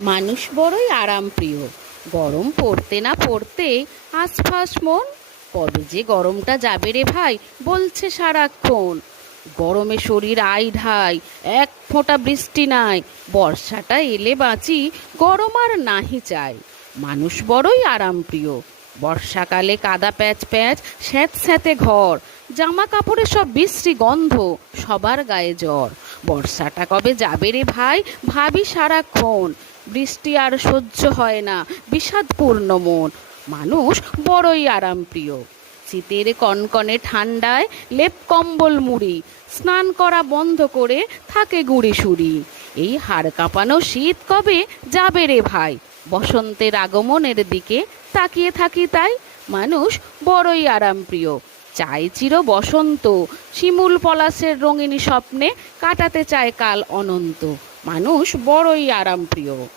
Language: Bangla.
মানুষ বড়ই আরামপ্রিয়। গরম পড়তে না পড়তে আশফাশ মন, কবে যে গরমটা যাবে রে ভাই বলছে সারাক্ষণ। গরমে শরীর আই ঢাই, এক ফোঁটা বৃষ্টি নাই, বর্ষাটা এলে বাঁচি, গরম আর নাহি চাই। মানুষ বড়ই আরামপ্রিয়। বর্ষাকালে কাদা প্যাচ প্যাচ, স্যাঁতস্যাঁতে ঘর, জামা কাপড়ে সব বিশ্রী গন্ধ, সবার গায়ে জ্বর। বর্ষাটা কবে যাবে রে ভাই ভাবি সারাক্ষণ, বৃষ্টি আর সহ্য হয় না, বিষাদপূর্ণ মন। মানুষ বড়ই আরামপ্রিয়। শীতের কনকনে ঠান্ডায় লেপ কম্বল মুড়ি, স্নান করা বন্ধ করে থাকে গুঁড়ি সুড়ি। এই হাড় কাঁপানো শীত কবে যাবে রে ভাই, বসন্তের আগমনের দিকে তাকিয়ে থাকি তাই। মানুষ বড়ই আরামপ্রিয়। চায় চির বসন্ত, শিমুল পলাশের রঙিনী স্বপ্নে কাটাতে চায় কাল অনন্ত। মানুষ বড়ই আরামপ্রিয়।